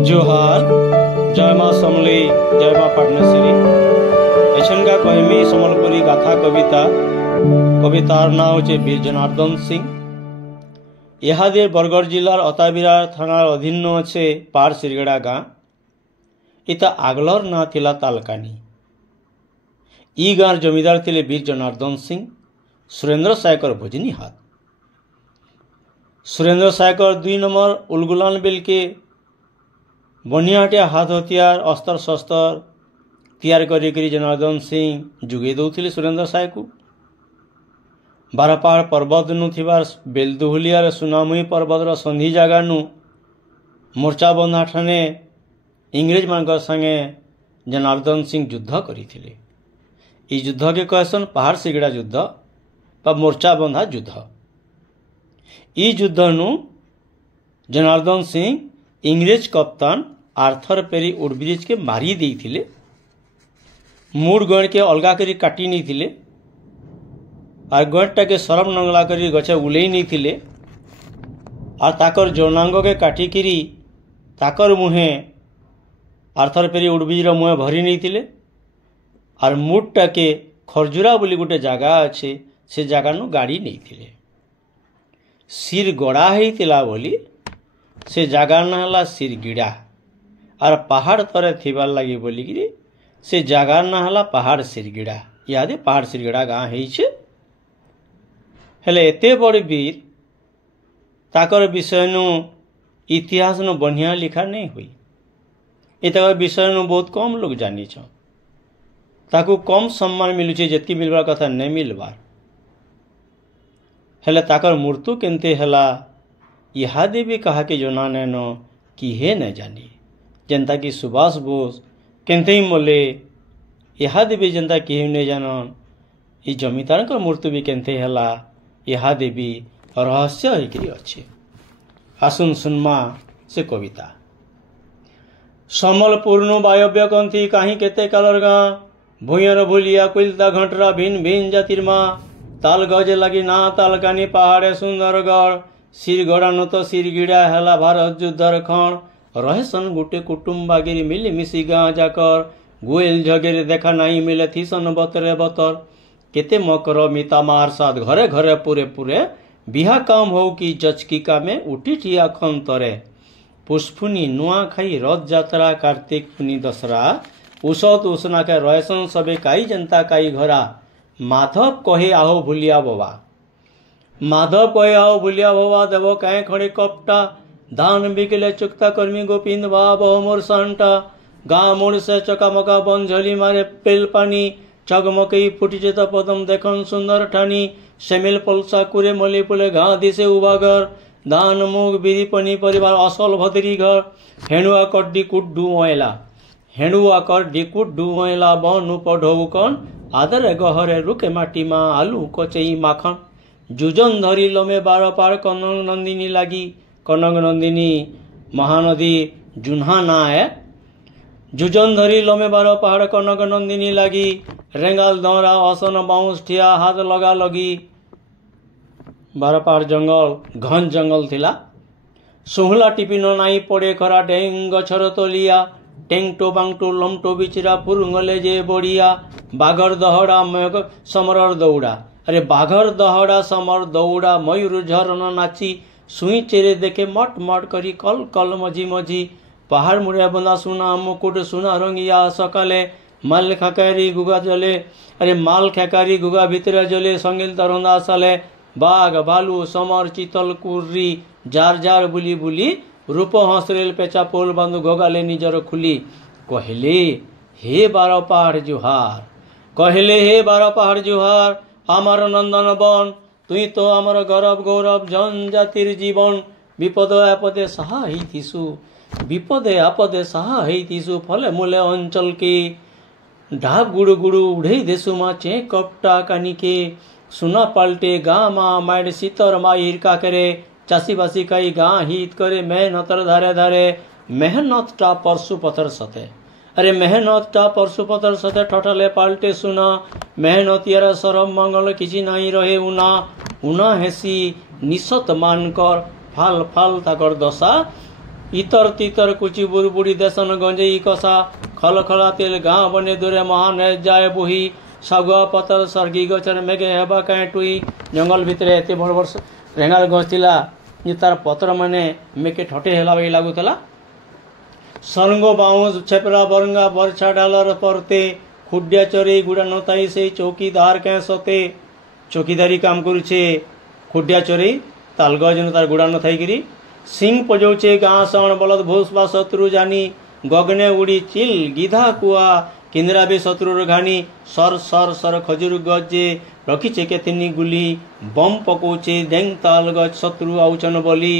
जोहार जय माँ समली जय माँ पाटनेश्वरी एछनका कहमी सम्बलपुरी गाथा कवितार नाम होचे वीर जनार्दन सिंह। इहादे बरगढ़ जिलार अताबिरार थानार अधीन अच्छे पार सिरगड़ा गाँ। इता आगलर ना थिला तालकानी। ई गाँर जमीदार थिले वीर जनार्दन सिंह सुरेंद्र सायकर भोजनी हाथ। सुरेंद्र सायकर 2 नंबर उलगुलान बिल के बनियाटिया हाथ हथियार अस्तर शस्त्र तैयार करी जनार्दन सिंह जुगे दौले सुरेंद्र साय को। बारपाड़ पर्वत नुथिबार बेलदुहुलियार सुनामुई पर्वतर संधि जगह मोर्चा बंधा ठाने इंग्रेज मान संगे जनार्दन सिंह युद्ध करते। युद्ध के कहसन पहाड़ सिगड़ा युद्ध बा मोर्चा बंधा युद्ध। युद्ध जनार्दन सिंह इंग्रेज कप्तान आर्थर पेरी उडब्रिज के मारी देइथिले। मूड गण के अलगा करी काटी नहीं थिले और गणटा के सरम नंगला करी गचे उलई नहीं थिले और ताकर जौनांग के काटी करी ताकर मुहे आर्थर पेरी उडब्रिज मुहे भरी नहीं थिले और मूडटा के खरजुरा बोली गोटे जगह अच्छे से जगह नु गाड़ी नहीं थिले। सिर गड़ा होइतिला बोली से जगह ना हला सिरगिड़ा और पहाड़ तरे थिबार लगी बोलिकी से जगह ना हला पहाड़ सिरगिड़ा। यादे पहाड़ सिरगिड़ा गाँ हेले एते बड़ वीर ताकर विषय नु इतिहास नु बढ़िया लिखा नहीं हुई। एतक विषय नु बहुत कम लोग जानी छ। ताकू कम सम्मान मिलुचे जति मिलबार कथा नहीं मिलबार। हेले ताकर मृत्यु केनते हला इहादे भी कहा कि जो नान कि हे न जानी जनता की सुभाष बोस केनते ही मोले इहादे भी जनता कि नहीं जानन। ये जमीदार का मृत्यु भी केनते हला इहादे भी रहस्य होइकरी अच्छे। आसुन सुनमा से कविता। सम्बलपुर नु वायव्य कंथी कहीं केते कालर गाँ भूयर भूलिया कुलता घंटरा भिन भिन जातिर माँ ताल गजे लगी ना तालकानी पहाड़े सुंदर गढ़ सिरगड़ा न तो सिरगिड़ा हेला भारत युद्धर खण रहेसन गुटे कुटुम्बागिरी मिली मिसी गाँ जाकर गोयल झगेरे देखा नहीं मिले थीसन बतरे बतर केते मकर मिता मार साथ घरे घरे पूरे पूरे बिहा काम हो कि जचकिका में उठी ठिया खंतरे पुष्पुनी नुआ खाई रथ जात्रा कार्तिक पुनी दसरा उसत उसना के रहेसन सबे काई जनता काई घरा माधव कहे आहो भूलिया बाबा। माधव कहे आओ भूलिया भवा देव कहीं खड़े कपटा धान बिकले चुकता कर्मी गोपिंद बाब मोर सांटा गाँ मोड़ से चकामका बन झली मारे पेल पानी चगमकई फुटी तो पदम देखन सुंदर ठानी सेमिल पलसा कुरे मली पुले गाँ दिसे उबागर धान मुग बिरी पनी परिवार असल भदरी घर हेणुआ कड्डी कुड्डू मैला हेणुआ कड्डी कुड्डू मैला बन पढ़ौकन आदरे गहरे रुके माटी मा आलू कचई माखन जुजन धरी लमे 12 पार कनक नंदिनी लगी कनक नंदिनी महानदी जुन्हा ना है। जुजन धरी लमे 12 पहाड़ कनक नंदिनी लगी रेंगाल दौरा असन बाउंस ठिया हाथ लगा लगी 12 पहाड़ जंगल घन जंगल थिला। सुहला टिपिन नाई पड़े खरा डेंग गछर तलिया टेंगटो बांगटो लमटो बिचरा फुरुंगले जे बढ़िया बागर दहड़ा मयक समरर दौड़ा। अरे बाघर दहड़ा समर दौड़ा मयूर झरना नाची सुई चेरे देखे मट मट करी कल कल मझी मझी पहाड़ मुड़े बंदा सुना मुकुट सुना रंगिया सकाले माल खाकारी गुगा जले। अरे माल खाकारी गुगा भितर जले संगिल तरंदा साले बाघ भालू summer chital Kurri jar jar बुली बुली रूप हंसरेल पेचा पोल बांधु घोगाले निजर खुली कहले हे 12 पहाड़ जुहार कहले हे 12 पहाड़ जुहार आमार नंदन बन तुई तो आमर गौरव गौरव जनजातिर जीवन विपद आपदे सहा हिसु विपदे आपदे सहा हिसु फले मूले अंचल के ढाब गुड़ु गुड़ु उड़े देसु मा चे कपटा कानी के सुना पलटे गाँ मा माइड सीतर माहिर का करे चासी बासी काई गाँ हित करे मेहनतर धारे धारे मेहनत टा परसु पथर सते। अरे मेहनत टा परसु पथर सते ठठले पाल्टे सुना मेहनत यार सरम मंगल किसी नहीं रहे उना उना हेसी निसत मान कर फाल फाल ताकर दशा इतर तीतर कुची बुरबुड़ी देशन गंजेई कषा खल खला तेल गाँ बने दूरे महान जाए बोही शागुआ पतर सर्गी गचर मेघे हेबा कहीं टुई जंगल भितर एत बड़ बड़ रेंगाल गछ थिला जे तार पतर माने मेके ठटे हेला बाई लागुतला सरंगो बाउंस छेपरा बरंगा बरछा डालर परते खुडिया चरे गुड़ा नताई से चौकीदार के सते चौकीदारी काम करुचे खुडिया चरे तालगज न तार गुड़ा नथाई गिरी सिंह पजौचे गाँ सण बलद भूस बा शत्रु जानी गगने उड़ी चिल गिधा कुआ किंद्रा बे शत्रुर घानी सर सर सर खजूर गजे रखीचे केतिनी गुली बम पकोचे देंग ताल गज शत्रु आउचन बोली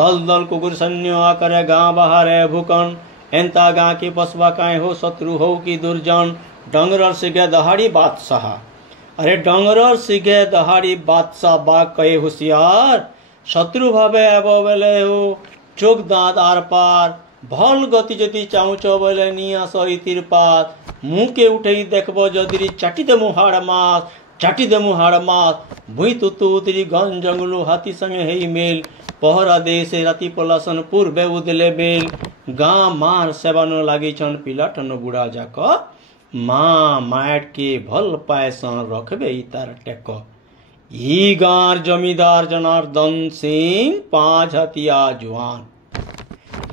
दल दल कुकुर सैन्य आकर गाँ बाहर भूकन एंता गाँ के पसवा काए हो शत्रु हो की दुर्जन डंगरर सिगे दहाड़ी बादशाह अरे डंगरर सिगे दहाड़ी बादशाह बा कहे होशियार शत्रु भावे एबो बेले हो चोक दाँत आर पार भल गति जदि चाहूच बोले नी आस तीरपात मुँह के उठे देखब जदि चाटी देमु हाड़ मास चाटी देमु हाड़ मास भुई तुतु उतरी गन जंगलू हाथी संगे हेई मेल पहरा दे से राति पलासन पूर्वे उदले बेल गाँ मार सेवन लागी छन पिलाटन गुड़ा जाक माँ माट के भल पायसन रखबे तार टेक ई गाँर जमीदार जनार्दन सिंह 5 हथिया जुआन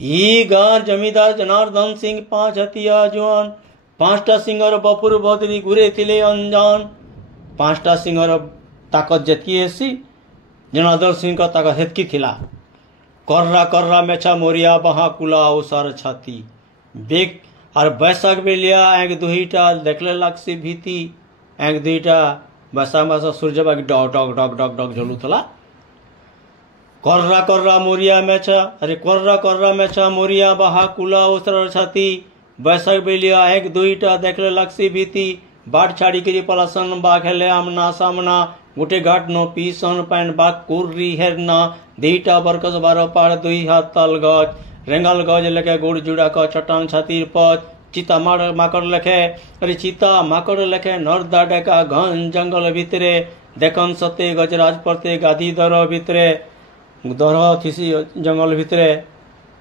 ई गाँर जमीदार जनार्दन सिंह 5 हथिया जुआन 5टा सिंगर बपुर बदरी घुरे थिले अंजान 5टा सिंगर ताकत जेतकी हेसी जनार्दन सिंह का ताकत हेतकी थिला कर्रा कर्रा मेछा मोरिया बहा कुला ओसार छाती बेग और बैसाख बेलिया एक दुहीटा देखले लागसी भीति एक दुईटा बैसाख मास सूर्य बाग डग डग डग डग डग झलुतला कर्रा कर्रा मोरिया मेछा अरे कर्रा कर्रा मेछा मोरिया बहा कुला ओसार छाती बैसाख बेलिया एक दुईटा देखले लागसी भीति बाट छाड़ी करी पलासन बाघ हेले आमना सामना गोटे घाट नो पीसन पैन बाघ कुर्री हेरना दीटा बरकस 12 पाड़ 2 हाथ ताल गज रेंगाल गज लेखे गोड़ जुड़ा का चट्टान छातीर पच चिता माकड़ लेखे अरे चिता माकड़ लेखे नर्दा डेका घन जंगल भितरे देखन सते गजराज परते गाधी दर भितरे दर थीसी जंगल भितरे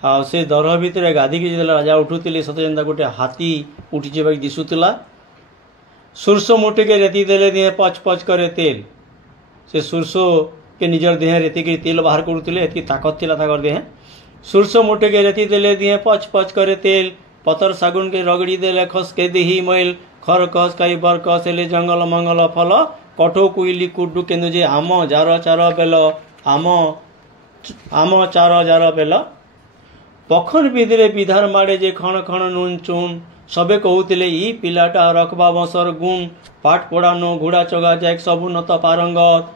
आ से दर भितरे गाधी के जेला राजा उठुतिले सते जेंता गोटे हाथी उठी जेबाक दिसुतिला सुरसो मुठे के रेती देले दिए पच पच करे तेल से सुरसो के निजर देह रेती के तेल बाहर करुतिले एतकी ताकत थिला ताकर देह सुरसो मुठे के रेती देले दिए पच पच करे तेल पतर सागुन के रगड़ी देले खस के देही मैल खर कस काई बर कस हेले जंगल मंगल फल कठो कुइली कुडू केन्दु जे आम जार चार बेल आम चार जार बेल पखन विधिरे विधार माड़े जे खण खण नून चून सबे कहूतिले ई पिलाटा रखबा बसर गुण पाठ पढ़ानो घोड़ा चगा जाए सबु नत पारंगत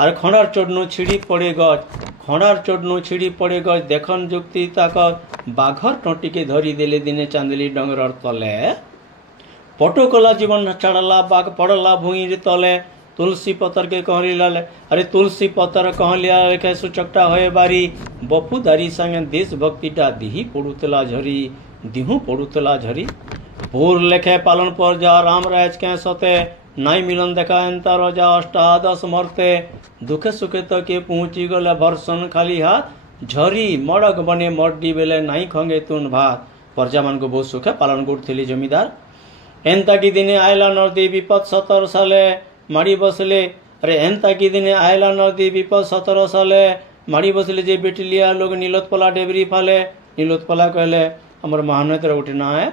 आर खणार चढ़नो छिड़ी पड़े गज खणार चढ़नो छिड़ी पड़े गज देखन जुक्ति ताकत बाघर टोटी के धरी देले दिने चांदली डंगर तले पटोकला जीवन चढ़ला बाघ पड़ला भूई तले तुलसी पतर के कहलिया अरे तुलसी पतर कहलिया लेखे सुचकटा होए बारी बपुदारी संगे देश भक्तिटा दिही पड़ुतला झरी दिहू पड़ुतला झरी पूर लेखे पालन पर जा राम राज के सते नाई मिलन देखा एंता रजा अष्टादश मरते दुखे सुखे तो के पहुंची गले भरसन खाली हाथ झरी मड़क बने मड्डी बेले नाई खंगे तुन भात प्रजा मान को बहुत सुखे पालन करथिली जमीदार एंता की दिने आयला नदी विपद 17 साले माड़ी बसले अरे एंता की दिने आयला नदी विपद 17 साले माड़ी बसले जे बेटिलिया लोग नीलोत्पला डेबरी फाले नीलोत्पला कहले हमर महानतर गोटे ना है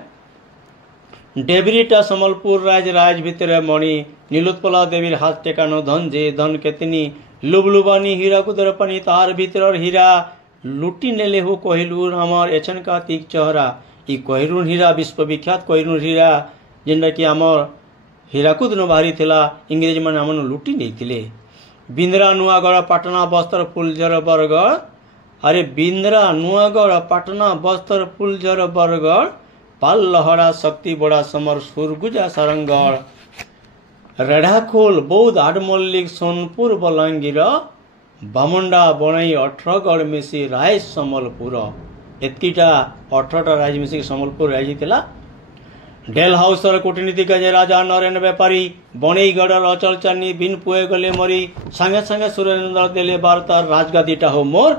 डेबरीटा सम्बलपुर राज भितर मणि नीलोत्पला देवीर हाथ टेकानो धन जे धन केतनी लुबलुबानी हीरा कुदर पानी तार भीतर हीरा लुटी नेले हो कोहिलूर हमार एछन का तीक चेहरा ई कोहिरून हीरा विश्वविख्यात कोहिरून हीरा जेनटा कि आमर हीराकुद न बाहरी थिला इंग्रेज मन हमन लुटी नहीं थिले बिंद्रा नुआगढ़ पाटना बस्तर फुलझर बरगढ़ अरे बिंद्रा नुआगढ़ पाटना बस्तर फुलझर बरगढ़ पाल लहरा शक्ति बड़ा समर सुरगुजा सारंगढ़ रेढ़ाखोल बौद्ध आडमल्लिक सोनपुर बलांगीर बामुंडा बणई 18गढ़ मिसी राय सम्बलपुर एतकीटा 18टा राज मिसी सम्बलपुर राज थिला डेल हाउसर कूटनीति जे राजा नरेन बेपारी बणईगढ़ अचल चानी बिन पुए गले मरी सांगे सांगे सुरेंद्र देले बार्ता राजगादीटा हो मोर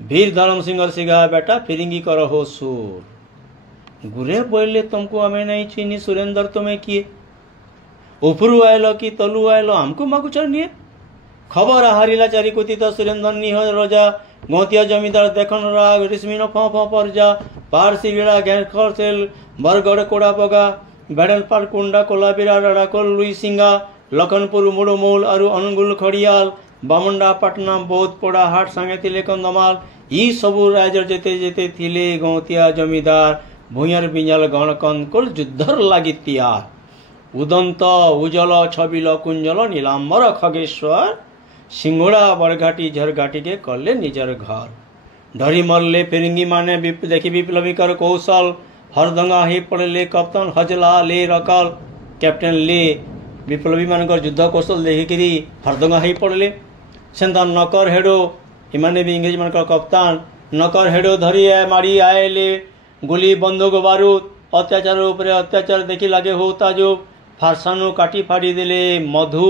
वीर धर्म सिंह सिगा बेटा फिरिंगी करो हो सुर। गुरे बोले तुमको हमें नहीं चीनी, सुरेंद्र तुम्हें किए, उपरू आयलो कि तलू आयलो हमको मागुचर निये। खबर हारिला चारिकुती तो सुरेंद्र निह रजा गोतिया जमींदार देखन राग रिश्मीनो फो पर जा पारसी बिड़ा घेर सेल बरगढ़ कोड़ा पगा बेड़न पार कुंडा कोलाबिरा रड़ाकोल लुई सिंगा लखनपुर मुड़मूल और अनुगुल खड़ियाल बामुंडा पटना बोधपड़ा हाट सांगे थिले कंदमाल ई सबू राजर जेते जेते थिले गोतिया जमींदार भूयर बिंजल गणकंकुल युद्धर लागि तैयार। उदंत उजल छबिल कुंजल नीलांबर खगेश्वर सिंगोड़ा बरघाटी झरघाटी के कले निजर घर। डरी मरले फिरिंगी माने देखी विप्लवी कर कौशल हरदंगा ही पड़े कप्तान हजला ले रकल कैप्टेन ले विप्लवी मान युद्ध कौशल देखिकी हरदंगा ही पड़े सेंता नकर हेडो इमाने भी इंग्रेज मान कप्तान नकर हेडो धरी मारी आएले गुली बंदूक बारूद अत्याचार उपरे अत्याचार देखी लगे होता जो फारसानु काटी फाड़ी देले मधु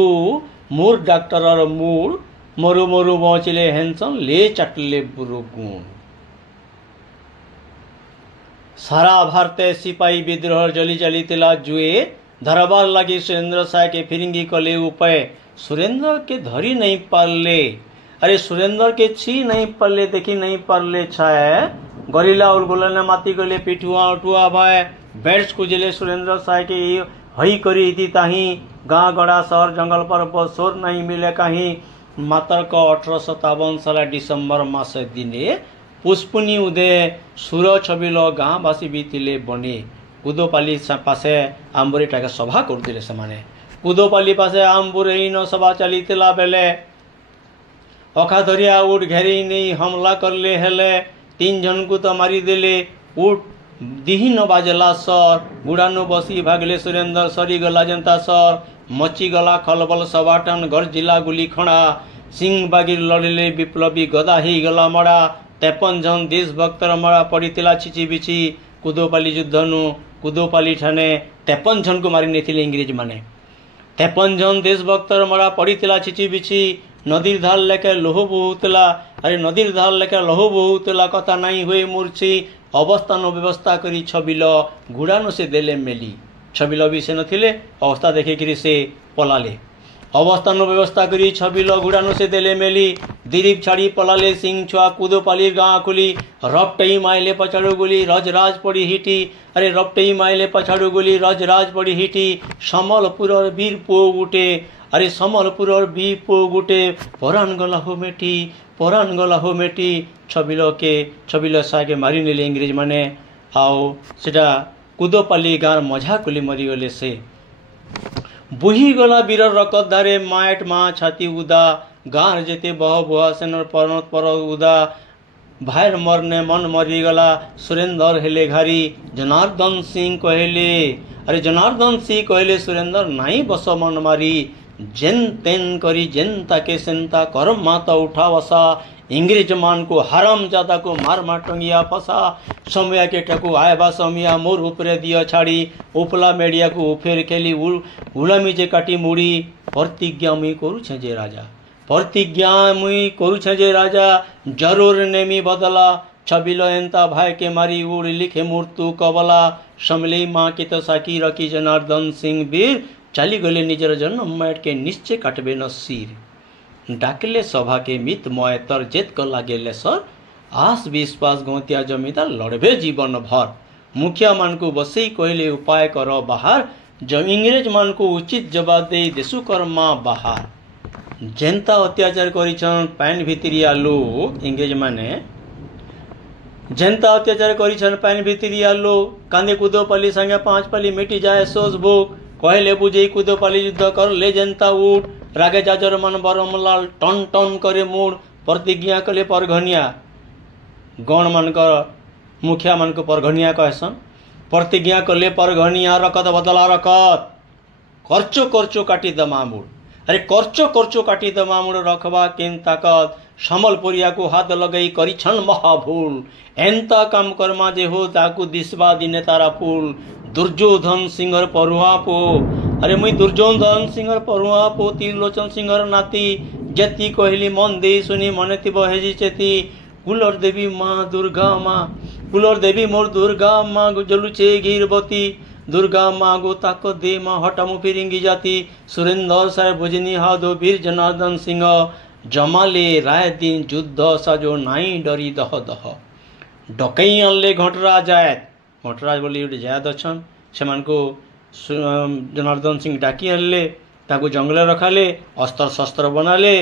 मूर डाक्टर और मूर मरु मरु बचिले हेंसन ले चाटले बुरुगुण। सारा भारते सिपाही विद्रोह जली चली जुए धरबार लगी सुरेंद्र साय के फिरिंगी कले उपाय सुरेंद्र के धरी नहीं पारले। अरे सुरेंद्र के छी नहीं पारले देखी नहीं पारले छाए गरिला और गोलने माती गले पिठुआ उठुआ भाई बैट्स कुजले सुरेंद्र साय के हई करी थी ताही गाँ गड़ा शहर जंगल पर बसोर नहीं मिले कहीं मातर को 1857 साल डिसेम्बर मास दिने पुष्पुनी उदय सुर छबिल गाँ बासी भी थिले बनी कुदोपाली पासे आंबुरी टाके सभा करते से कुदोपाली पासे आंबुरी न सभा चली बेले अखाधरिया उठ घेरी नहीं हमला करले हेले 3 जन को तो मारी देले उठ दिहीन बाजला सर गुड़ानु बसी भागले सुरेंद्र सरी गला जनता सर मची गला खलबल सबाटन घर जिला गुली खड़ा सिंह बागी लड़िले विप्लवी गदा ही गला मड़ा 53 जन देशभक्तर मड़ा पड़ीला छिची बिची कुदोपाली युद्धनु कुदोपाली ठाने 53 जन को मारी नहीं इंग्रेज माने 53 जन देशभक्तर मड़ा पड़ीला छिची बिची नदीर धार लेके लोह बहुतला। अरे नदीर धार लेके लोह बहुतला कथा नहीं हुए मूर्छी अवस्थान व्यवस्था करी छबिल गुड़ानु से देले मेली छबिल भी से नथिले अवस्था देखे से पलाले अवस्थान व्यवस्था करी छबिल गुड़ानु से देले मेली दिलीप छाड़ी पलाले सिंह छुआ कुदोपाली गाँ खुली रपटई माइले पछाड़ू गुली रजराज पड़ी हिटी। अरे रपटई माइले पछाड़ू गुली रजराज पड़ी हिटी समलपुर वीर पो गुटे। अरे समलपुर बी पो गुटे परान गला हो मेटी परान गला हो मेटी छबिल सागे मारी नेले इंग्रेज माने आओ सेटा कुदोपाली गाँव मझा कुली मरीगले से बुही गला वीर रकत धारे माएट माँ छाती उदा गाँव जेते बह बुहा सेनर पर्वत पर उदा भाईर मरने मन मरीगला सुरेंद्र हेले घारी जनार्दन सिंह कहले। अरे जनार्दन सिंह कहले सुरेंद्र नाई बस मन मारी जेन तेन करी जेनता के सेंता करम माता उठा वसा इंग्रेज मान को हराम जादा को मार मार टंगिया फसा समया के टकू आए बा समिया मोर उपरे दिया छाड़ी उपला मेडिया को उफेर खेली उलामी जे काटी मुड़ी प्रतिज्ञा मुई करू छे राजा प्रतिज्ञा मुई करू छे राजा जरूर नेमी बदला छबिल एंता भाई के मारी उड़ लिखे मूर्तु कबला समले माँ के तो साकी रखी जनार्दन सिंह वीर चाली गले निजर जन्म मैट के निश्चय काटबे न सिर डाकले सभा के मित मय तर जेत को लागेले सर आस विश्वास गोतिया जमींदार लड़बे जीवन भर मुखिया मान को बसई कहले उपाय कर बाहर जब इंग्रेज मान को उचित जवाब दे देशु कर माँ बाहर जेनता अत्याचार करिछन पैन भितरिया लोग इंग्रेज माने जेनता अत्याचार करिछन पैन भितरिया लोग कांदे कुदोपाली संगे 5 पाली मिटी जाए सोच भोग कहले बुझे कुदोपाली युद्ध कर ले जनता उठ रागे जाजर मन बरमलाल टन टन करे मूड प्रतिज्ञा कले परघनिया गण मान मुखिया मान को परघनिया कहसन प्रतिज्ञा कले परघनिया रकत बदला रकत करचो करचो काटी दमामुड़। अरे करचो करचो काटी दमामुड़ रखबा केन ताकत समलपुरिया को हाथ लगई करिछन महाभूल एंता काम कर्मा जे हो ताकू दिसबा दिने तारा फूल दुर्योधन सिंहर परुआ पो। अरे मुई दुर्योधन सिंहर परुआ पो त्रिलोचन सिंहर नाती जति कहली मन दे सुनी मन थिब हेजी चेती কুলর দেবী মা দুর্গা মা, কুলর দেবী মোর দুর্গা মা গো জলুছে গিরবতী, দুর্গা মা গো তাক দে মা হটামু ফিরিঙ্গি জাতি, সুরেন্দর সাহেব ভজনী হাদো বীর জনার্দন সিংহ, জমালে রায় দিন যুদ্ধ সাজো নাই ডরি দহ দহ। ডকাই আনলে ঘটরাজ আয়াত, ঘটরাজ বলি ଗୋଟେ ଜାୟତ ଅଛନ୍, ସେମାନଙ୍କୁ ଜନାର୍ଦ୍ଦନ ସିଂ ଡାକି ଆଣିଲେ, ତାକୁ ଜଙ୍ଗଲରେ ରଖାଲେ, ଅସ୍ତ୍ର ଶସ୍ତ୍ର ବନାଲେ,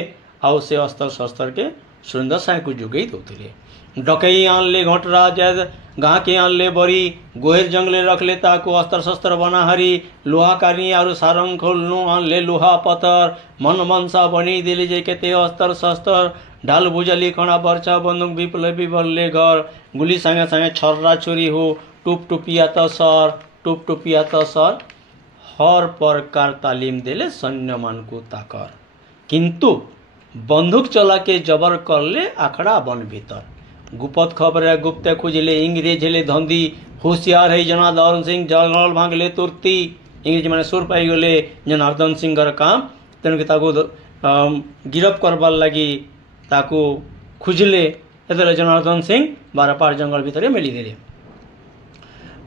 ଆଉ ସେ ଅସ୍ତ୍ର ଶସ୍ତ୍ରକେ ସୁରେନ୍ଦ୍ର ସାହେବକୁ ଯୋଗେଇ ଦେଉଥିଲେ। ଡକେଇ ଆଣିଲେ ଘଟରାଜ ଗାଁ କେ ଆଣିଲେ ବରି, ଗୋହେର ଜଙ୍ଗଲରେ ରଖିଲେ, ତାକୁ ଅସ୍ତ୍ର ଶସ୍ତ୍ର ବନାହାରି, ଲୁହା କାନି ଆରୁ ସାରଙ୍ଗ ଖୋଲନୁ ଆଣିଲେ ଲୁହା ପଥର, ମନ ମନସା ବନେଇ ଦେଲେ ଯେ କେତେ ଅସ୍ତ୍ର ଶସ୍ତ୍ର, ढाल भुजली खणा बर्छा बंदूक विप्लवी बल्ले घर, गुली संगे संगे छर्रा छुरी हो, टूप टुपिया तो सर, टूप टुपिया तो सर, हर प्रकार तालीम देले सैन्य मान को ताकर, किंतु बंदूक चला के जबर करले आखड़ा बन भीतर। गुप्त खबर गुप्ते खुजले इंग्रेज हेले धंदी, होशियार है जनार्दन सिंह जंगल भांगले तुरती, इंग्रेज माने सुर पाई गले जनार्दन सिंह काम, तेणुक गिरफ करबार लगी ताकू खुजले, एतले जनार्दन सिंह बारपार जंगल भितर मिलीदेले।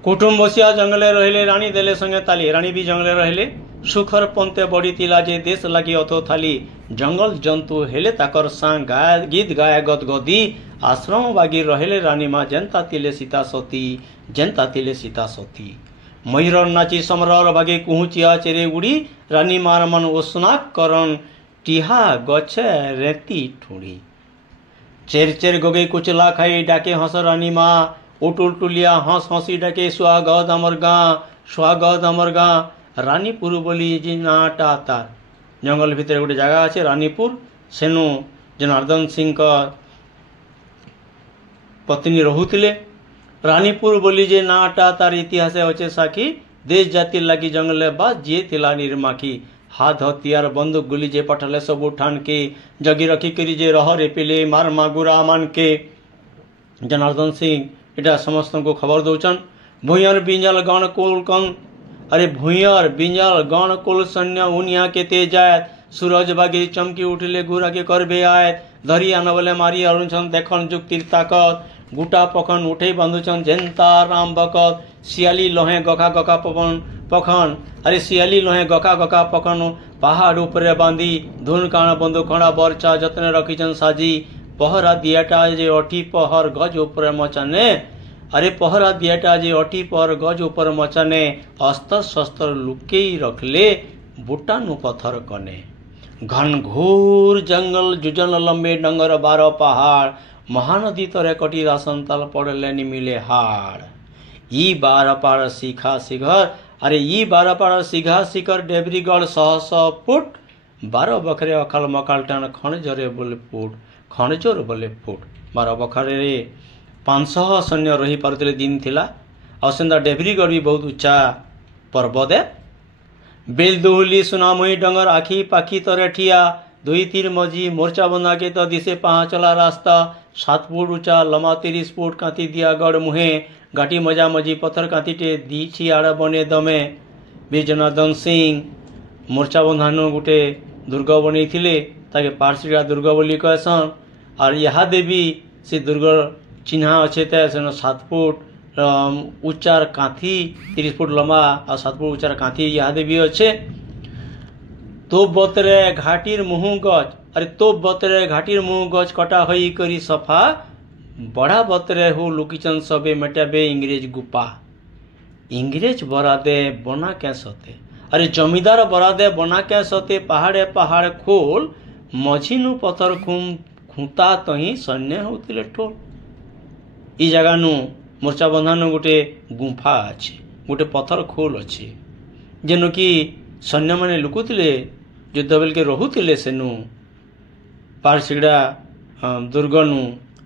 कुटुंब बसिया जंगले रहिले, रानी देले संगे ताली, रानी भी जंगले रहिले, सुखर पंते बड़ी तिला जे देश लगी अथो थाली, जंगल जंतु हेले ताकर सांग गाय गीत गाय गद गदी, आश्रम बागी रहिले रानी माँ जनता तिले सीता सती, जनता तिले सीता सती। मयूर नाची समरर बागे कुहुचिया चेरे उड़ी, रानी मार मन ओस्नाक करन टिहा गछे रेती ठुड़ी, चेर चेर गोगे कुचला खाई डाके हंस रानी माँ, उटुल टुलिया हंस हंसी डाके स्वागत अमर गाँ, स्वागत अमर गाँ। रानीपुर बोली जी नाटा तार, जंगल भितर गोटे जगह अच्छे रानीपुर, सेनु जनार्दन सिंह का पत्नी रहुतिले। रानीपुर बोली जे नाटा तार इतिहास अच्छे साखी, देश जाति लगी जंगल बाद जे तिला निर्माखी, हाथ हथियार बंदूक गुली जे पठले सब ठान के, जगी रखी करी जे रहरे पिले मार मागुरा मान के। जनार्दन सिंह इटा समस्त को खबर दौचन। भूयर बिंजल गण कुल कन, अरे भूयर बिंजल गण कुल सैन्य उनिया के तेज आयत, सूरज बागी चमकी उठिले गुरा के करबे आयत, धरी आन बोले मारी अरुणछन देखन जुक्तिर ताकत, गुटा पखन उठे बांधुचन जेंता राम बकत, सियाली लोहे गखा गखा पवन पखन, अरे सियाली लोहे गखा गखा पखन, पहाड़ ऊपर बांधी धुन काण बंदूक खड़ा बर्चा जतने रखीचन साजी, पहरा दियाटा जे अठी पहर गज ऊपर मचाने, अरे पहरा दियाटा जे अठी पहर गज ऊपर मचाने, अस्त्र शस्त्र लुकेई रखले बुटानु पत्थर कने। घन घोर जंगल जुजन लंबे डंगर 12 पहाड़, महानदी तरे कटी रासन तल पड़ले निमिले हाड़। ई 12 पाड़ शिखा शिखर, अरे ई 12 पाड़ शिखा शिखर डेबरीगढ़ 100 फुट, 12 बखरे अकाल मकाल टाण खणजरे बोले फुट, खणजोर बोले फुट। 12 बखरे 500 सैन्य रही पारुथिले दिन थिला। औसेंदा डेबरीगढ़ भी बहुत उच्चा पर्वत है। बेल दोहली सुनामुई डंगर आखी पाखी तरे ठिया, 2-3 मजी मोर्चा बंधा के तो दिसे पहा चला रास्ता, 7 फुट ऊंचा लंबा 30 फुट कांती दिया गढ़ मुहे, घाटी मजा मजी पत्थर कांतीटे दीछी आड़ बने दमे। वीर जनार्दन सिंह मोर्चा बंधानु गोटे दुर्ग बनी थिले, ताके पार्श्विका दुर्ग बोली कहसन। और यहाँ देवी से दुर्ग चिन्हा अच्छे थे, 7 फुट उच्चार कांथी 30 फुट लंबा और 7 फुट उच्चार कांथी यहाँ देवी अच्छे। तो बतरे घाटीर मुहु गज, अरे तो बतरे घाटीर मुहु गज कटा हई करी सफा, बड़ा बतरे हो लुकीचन सबे मेटाबे इंग्रेज गुपा। इंग्रेज बरादे बना के सते, अरे जमीदार बरादे बना के सते, पहाड़े पहाड़ खोल मझीनु पत्थर खुंता तही सैन्य होतिले ठोल। ई जगह नु मोर्चा बंधानु गोटे गुंफा अच्छे, गोटे पत्थर खोल अच्छे, जेनु कि सैन्य माने लुकुतिले युद्ध बेल के रहुतिले सेनु पारसिगड़ा दुर्गनु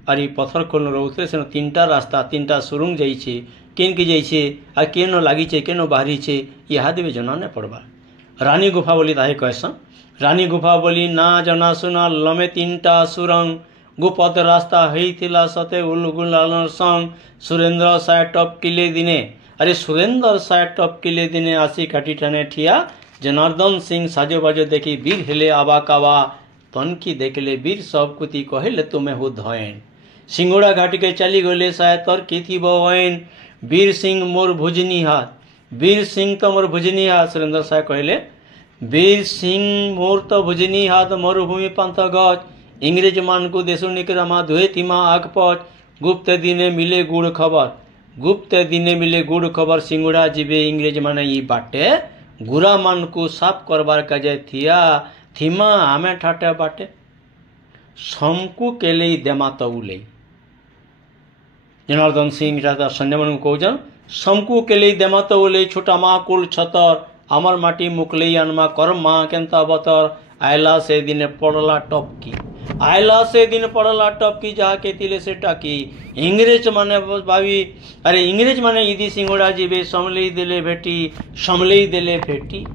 आरी पत्थर खोल रहुतिले। सेनु 3टा रास्ता 3टा सुरुंग जाइछे, केन के जाइछे आ केन लागिछे केन बाहरीछे यहाँ देवे जना ने पड़बा। रानी गुफा बोली ताहे कहसन। रानी गुफा बोली ना जना सुना लमे 3टा सुरंग, गुपत रास्ता हेइथिला सते उलगुलालर संग, सुरेंद्र साय टप किले दिने, अरे सुरेंद्र साय टप किले दिने आसी काटी ठाने ठिया, जनार्दन सिंह साजो बाजो देखी वीर हेले आबा काबा, तनकी देखले वीर सब कुती कहले तुम्हें हो धयन। सिंगोड़ा घाटी के चली गले साय तर की थी बहन वीर सिंह मोर भुजनी हाथ। वीर सिंह तो मोर भुजनी हाथ सुरेंद्र साय कहले वीर सिंह मोर तो भुजनी हाथ मरुभूमि पंथ गज इंग्रेज मान को देशु निकरमा धुए तिमा आग पच गुप्त दिने मिले गुड़ खबर। गुप्त दिने मिले गुड़ खबर सिंगुड़ा जीवे इंग्रेज माने ये बाटे गुरा मान को साफ करबार काजे थिया थीमा हमें ठाटे बाटे समकु केले देमा तउले। जनार्दन सिंह राजा सैन्य मान को कहजन समकु केले देमा तउले छोटा मा कुल छतर आमर माटी मुकले आनमा कर्मा केंता बतर आयला से दिन पड़ला टपकी। आयला से दिन पड़ला टपकी जहा के तिले से टाकी इंग्रेज माने भावी अरे इंग्रेज माने इदी सिंगोड़ा जीवे समले देले भेटी समले देले भेटी।